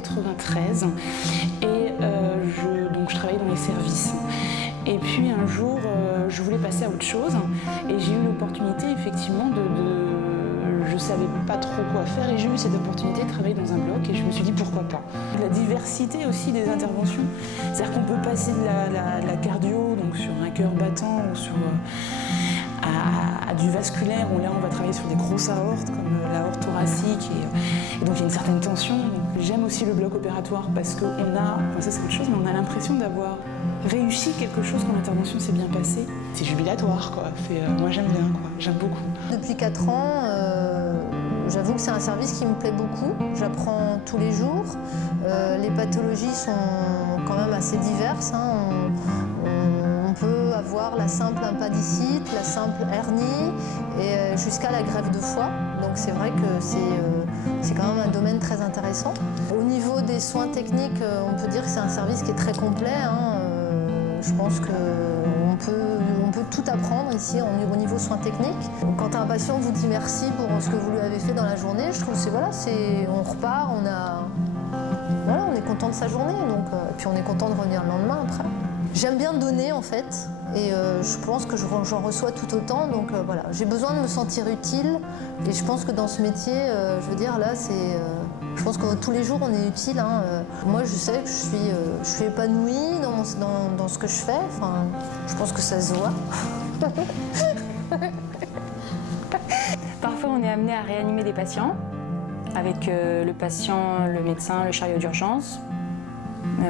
1993 et donc je travaillais dans les services. Et puis un jour, je voulais passer à autre chose et j'ai eu l'opportunité effectivement je ne savais pas trop quoi faire et j'ai eu cette opportunité de travailler dans un bloc et je me suis dit pourquoi pas. La diversité aussi des interventions, c'est-à-dire qu'on peut passer de la cardio, donc sur un cœur battant ou à du vasculaire où là on va travailler sur des grosses aortes comme l'aorte thoracique et donc il y a une certaine tension. J'aime aussi le bloc opératoire parce qu'on a, ça c'est autre chose, mais on a l'impression d'avoir réussi quelque chose quand l'intervention s'est bien passée. C'est jubilatoire quoi, moi j'aime bien quoi, j'aime beaucoup. Depuis 4 ans, j'avoue que c'est un service qui me plaît beaucoup, j'apprends tous les jours. Les pathologies sont quand même assez diverses. On peut avoir la simple appendicite, la simple hernie et jusqu'à la greffe de foie. Donc c'est vrai que c'est quand même un domaine très intéressant. Au niveau des soins techniques, on peut dire que c'est un service qui est très complet. Je pense qu'on peut tout apprendre ici au niveau soins techniques. Quand un patient vous dit merci pour ce que vous lui avez fait dans la journée, je trouve que on repart, on est content de sa journée, puis on est content de revenir le lendemain après. J'aime bien donner en fait, et je pense que j'en reçois tout autant, donc voilà. J'ai besoin de me sentir utile, et je pense que dans ce métier, je veux dire là, je pense que tous les jours on est utile. Moi je sais que je suis épanouie dans ce que je fais, enfin, je pense que ça se voit. Parfois on est amené à réanimer des patients, avec le patient, le médecin, le chariot d'urgence.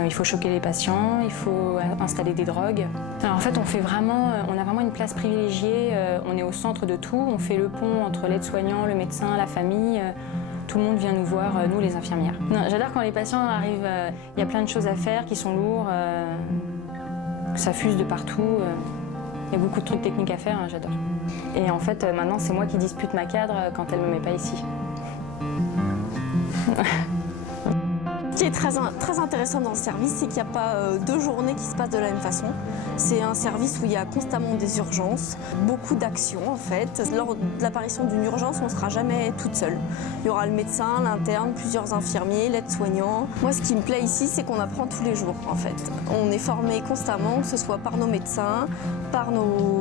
Il faut choquer les patients, il faut installer des drogues. Alors en fait, on a vraiment une place privilégiée, on est au centre de tout, on fait le pont entre l'aide-soignant, le médecin, la famille. Tout le monde vient nous voir, nous les infirmières. J'adore quand les patients arrivent, il y a plein de choses à faire qui sont lourds, ça fuse de partout. Il y a beaucoup de trucs techniques à faire, j'adore. Et en fait, maintenant, c'est moi qui dispute ma cadre quand elle ne me met pas ici. Ce qui est très intéressant dans ce service, c'est qu'il n'y a pas 2 journées qui se passent de la même façon. C'est un service où il y a constamment des urgences, beaucoup d'actions en fait. Lors de l'apparition d'une urgence, on ne sera jamais toute seule. Il y aura le médecin, l'interne, plusieurs infirmiers, l'aide-soignant. Moi, ce qui me plaît ici, c'est qu'on apprend tous les jours en fait. On est formé constamment, que ce soit par nos médecins, par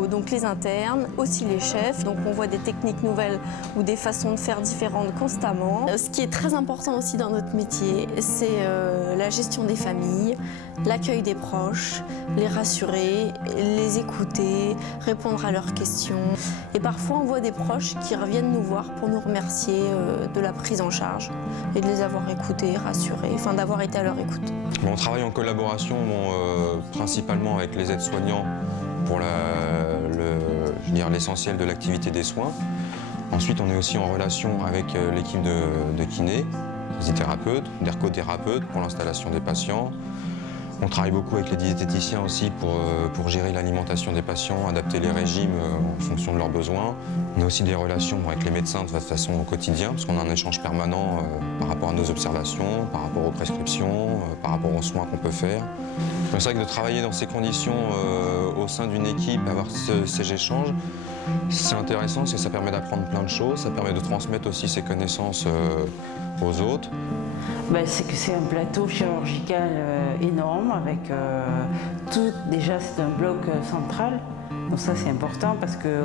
donc les internes, aussi les chefs. Donc on voit des techniques nouvelles ou des façons de faire différentes constamment. Ce qui est très important aussi dans notre métier, c'est la gestion des familles, l'accueil des proches, les rassurer, les écouter, répondre à leurs questions. Et parfois, on voit des proches qui reviennent nous voir pour nous remercier de la prise en charge et de les avoir écoutés, rassurés, enfin d'avoir été à leur écoute. On travaille en collaboration principalement avec les aides-soignants pour l'essentiel de l'activité des soins. Ensuite, on est aussi en relation avec l'équipe de kinés, kinésithérapeutes, d'ergothérapeutes pour l'installation des patients. On travaille beaucoup avec les diététiciens aussi pour gérer l'alimentation des patients, adapter les régimes en fonction de leurs besoins. On a aussi des relations avec les médecins de façon au quotidien, parce qu'on a un échange permanent par rapport à nos observations, par rapport aux prescriptions, par rapport aux soins qu'on peut faire. C'est vrai que de travailler dans ces conditions au sein d'une équipe, avoir ces échanges, c'est intéressant parce que ça permet d'apprendre plein de choses, ça permet de transmettre aussi ses connaissances aux autres. C'est que c'est un plateau chirurgical énorme avec tout. Déjà, c'est un bloc central. Donc ça, c'est important parce que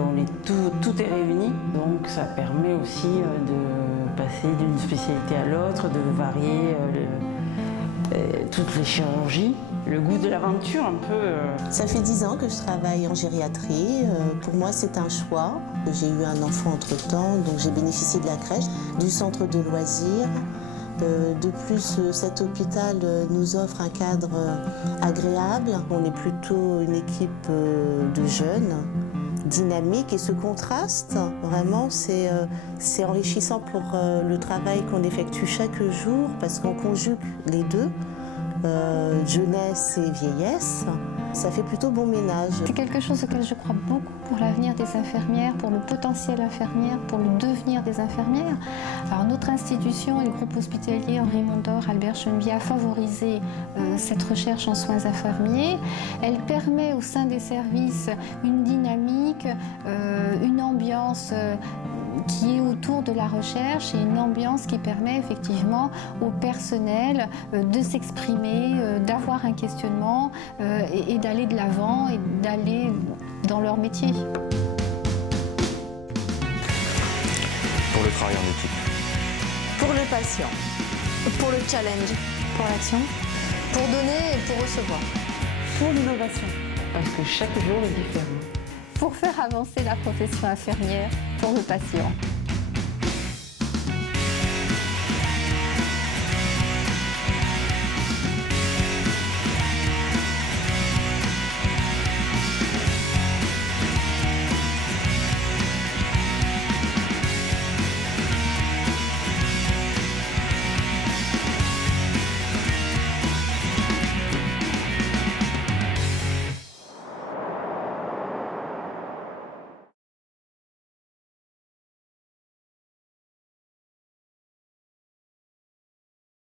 tout est réuni. Donc ça permet aussi de passer d'une spécialité à l'autre, de varier toutes les chirurgies. Le goût de l'aventure, un peu. Ça fait 10 ans que je travaille en gériatrie. Pour moi, c'est un choix. J'ai eu un enfant entre-temps, donc j'ai bénéficié de la crèche, du centre de loisirs. De plus, cet hôpital nous offre un cadre agréable. On est plutôt une équipe de jeunes, dynamiques, et ce contraste, vraiment, c'est enrichissant pour le travail qu'on effectue chaque jour, parce qu'on conjugue les deux, jeunesse et vieillesse. Ça fait plutôt bon ménage. C'est quelque chose auquel je crois beaucoup pour l'avenir des infirmières, pour le potentiel infirmière, pour le devenir des infirmières. Alors notre institution et le groupe hospitalier Henri Mondor, Albert Chenevier a favorisé cette recherche en soins infirmiers. Elle permet au sein des services une dynamique, une ambiance qui est autour de la recherche et une ambiance qui permet effectivement au personnel de s'exprimer, d'avoir un questionnement et d'aller de l'avant et d'aller dans leur métier. Pour le travail en équipe. Pour le patient, pour le challenge, Pour l'action. Pour donner et pour recevoir. Pour l'innovation. Parce que chaque jour est différent. Pour faire avancer la profession infirmière pour le patient.